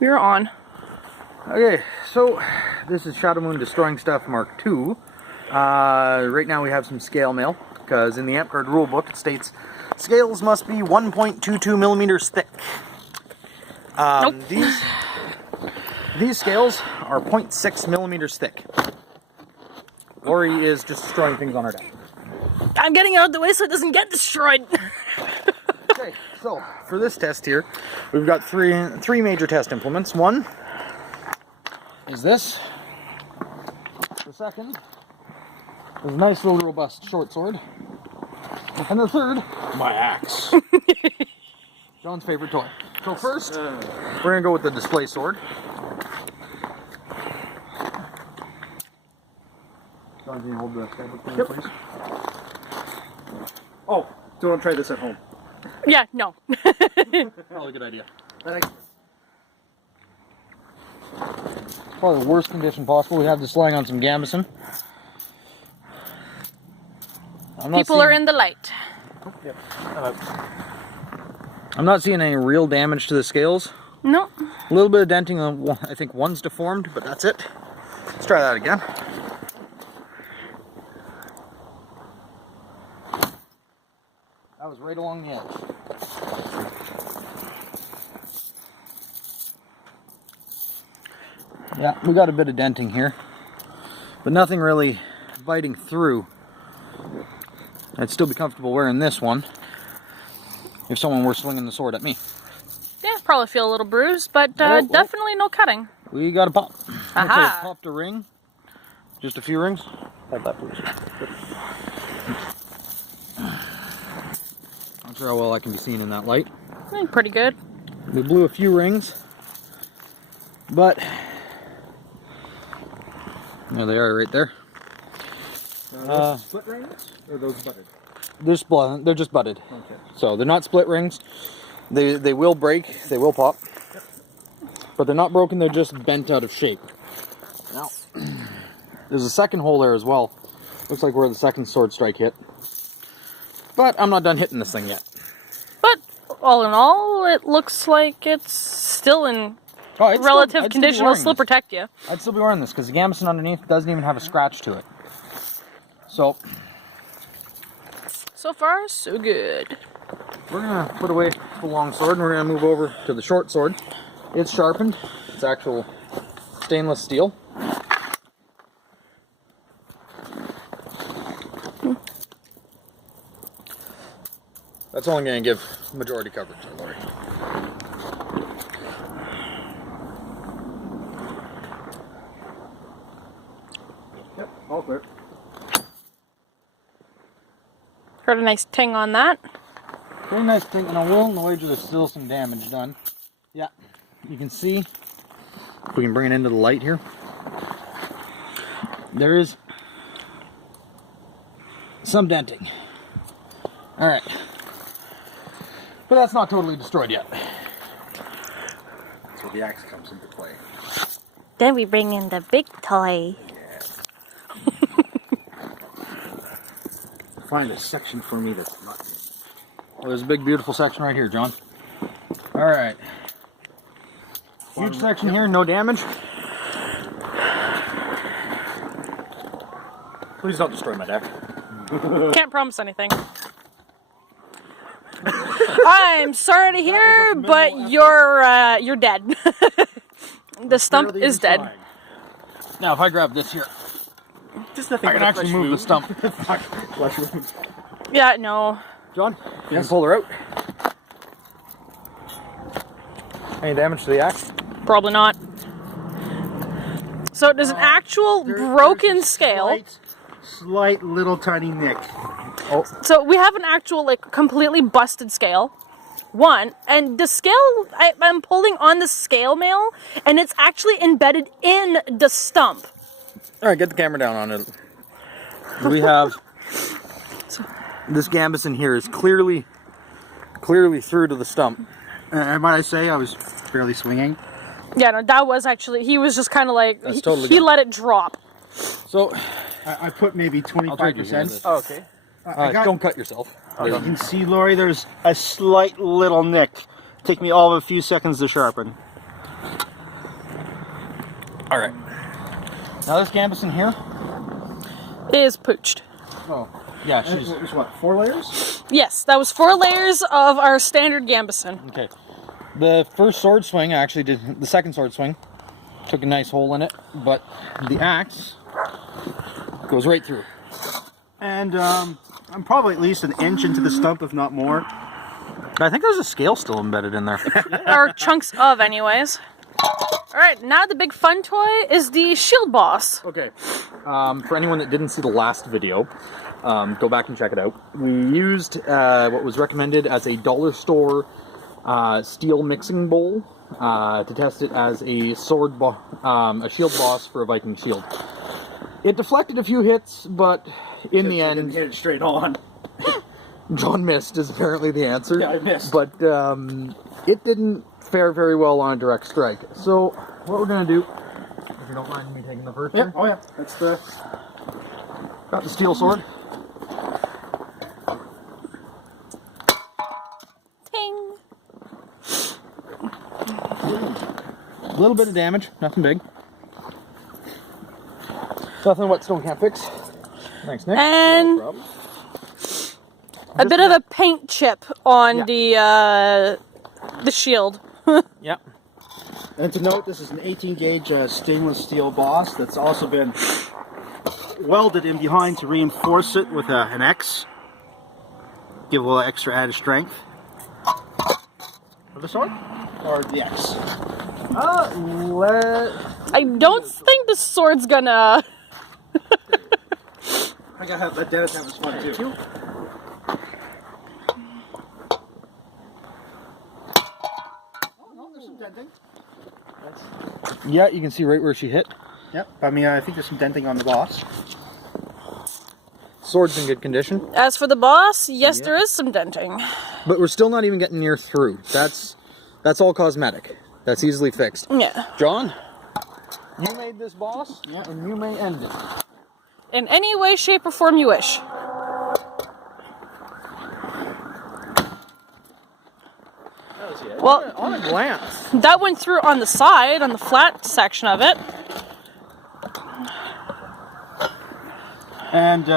We're on. Okay, so this is Shadowmoon Destroying Stuff Mark II. Right now we have some scale mail, because in the Amp Card rulebook it states scales must be 1.22 millimeters thick. Nope. These scales are 0.6 millimeters thick. Lori is just destroying things on her desk. I'm getting out of the way so it doesn't get destroyed. Okay, so for this test here, we've got three major test implements. One is this. The second is a nice little robust short sword. And the third, my axe. John's favorite toy. So first, we're going to go with the display sword. John, can you hold the camera, Yep. please? Oh, don't try this at home. Yeah, no. Probably a good idea. Probably the worst condition possible. We have this lying on some gambeson. People are in the light. Yep. I'm not seeing any real damage to the scales. No. A little bit of denting on, I think one's deformed, but that's it. Let's try that again. That was right along the edge. Yeah, we got a bit of denting here, but nothing really biting through. I'd still be comfortable wearing this one if someone were swinging the sword at me. Yeah, probably feel a little bruised, but definitely no cutting. We got a pop. Aha. Popped a ring. Just a few rings. Hold that, please. Not sure how well I can be seen in that light. Pretty good. We blew a few rings, but there they are right there. Those split rings or those butted? They're just butted. Okay. So they're not split rings. They will break, they will pop. Yep. But they're not broken, they're just bent out of shape. Now, there's a second hole there as well. Looks like where the second sword strike hit. But I'm not done hitting this thing yet. But all in all, it looks like it's still in relative condition. It'll still protect you. I'd still be wearing this because the gambeson underneath doesn't even have a scratch to it. So far, so good. We're going to put away the long sword and we're going to move over to the short sword. It's sharpened. It's actual stainless steel. That's only going to give majority coverage to Lori. Yep, all clear. Heard a nice ting on that. Very nice thing, and I will wager there's still some damage done. Yeah, you can see, if we can bring it into the light here, there is some denting. Alright, but that's not totally destroyed yet. That's where the axe comes into play. Then we bring in the big toy. Find a section for me that's not. Well, there's a big, beautiful section right here, John. Alright. Huge section here, no damage. Please don't destroy my deck. Can't promise anything. I'm sorry to hear, but you're dead. The stump is dead. Now, if I grab this here, Just nothing. I can actually move the stump. Flesh wounds. Yeah, no. John, you can pull her out. Any damage to the axe? Probably not. So there's an actual broken scale. Slight little tiny nick. Oh, So we have an actual, like, completely busted scale. One, and the scale, I'm pulling on the scale mail, and it's actually embedded in the stump. all right, get the camera down on it. We have this gambeson here is clearly through to the stump. And might I say, I was fairly swinging. Yeah, no, that was actually, he was just kind of like, That's totally he gone. let it drop. So, I put maybe I'll trade you 25%. Oh, okay. I got, don't cut yourself. you can see, Lori, there's a slight little nick. Take me all of a few seconds to sharpen. All right. Now this gambeson here. Is pooched. Oh, yeah, she's... It was what, 4 layers? Yes, that was 4 layers of our standard gambeson. Okay. The first sword swing, I actually did the second sword swing. Took a nice hole in it, but the axe goes right through. And I'm probably at least an inch into the stump, if not more. I think there's a scale still embedded in there. Or chunks of, anyways. Alright, now the big fun toy is the shield boss. Okay. For anyone that didn't see the last video, go back and check it out. We used what was recommended as a dollar store steel mixing bowl to test it as a a shield boss for a Viking shield. It deflected a few hits, but in the end, didn't hit it straight on. John missed is apparently the answer. Yeah, I missed. But it didn't fare very well on a direct strike. So what we're gonna do, if you don't mind me taking the first one. Oh yeah, that's the... Got the steel sword. Ting! A little bit of damage, nothing big. Nothing Whetstone can't fix. Thanks, Nick. And No problem. a bit of a paint chip on Yeah. the shield. Yep. And to note, this is an 18 gauge stainless steel boss that's also been welded in behind to reinforce it with an X. Give a little extra added strength. Of the sword? Or the X? I don't think the sword's gonna... I gotta have, let Dennis have his fun too. Oh no, there's some denting. Yeah, you can see right where she hit. Yep, I mean, I think there's some denting on the boss. Sword's in good condition. As for the boss, yes, there is some denting. But we're still not even getting near through. That's all cosmetic. That's easily fixed. Yeah. John, you made this boss, Yeah. and you may end it. In any way, shape, or form you wish. Well, On a glance. that went through on the side, on the flat section of it. And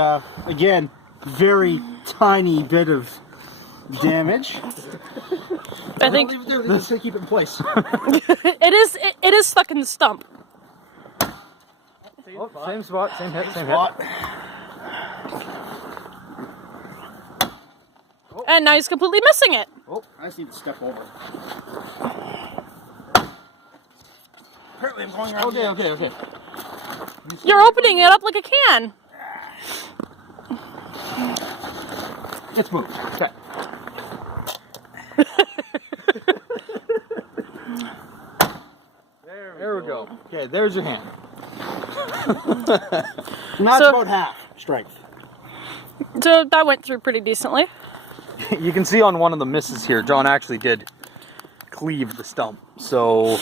again, very tiny bit of damage. I think Leave it there, let's keep it in place. it is stuck in the stump. Same spot, same hit, same Spot. And now he's completely missing it. Oh, I just need to step over. Apparently I'm going around. Okay. You're opening it up like a can. It's moved. Okay. There we go. Okay, there's your hand. And that's So- about half strength. So that went through pretty decently. You can see on one of the misses here, John actually did cleave the stump. So,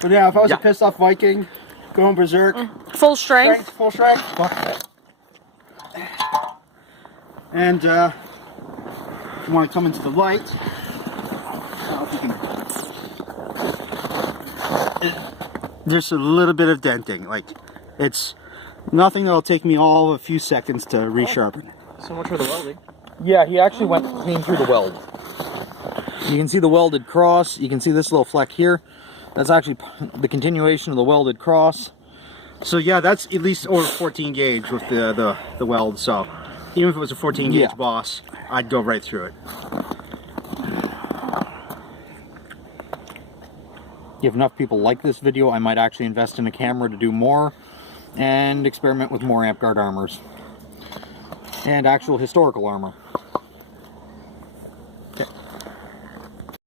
But yeah, if I was Yeah. a pissed off Viking, going berserk, Full strength. full strength. And if you want to come into the light, I don't know if you can. There's a little bit of denting. Like, it's nothing that'll take me all of a few seconds to resharpen. so much for the welding. Yeah, he actually went clean through the weld. You can see the welded cross. You can see this little fleck here. That's actually the continuation of the welded cross. So yeah, that's at least over 14 gauge with the weld. So even if it was a 14 gauge Yeah. boss, I'd go right through it. If enough people like this video, I might actually invest in a camera to do more and experiment with more amp guard armors and actual historical armor.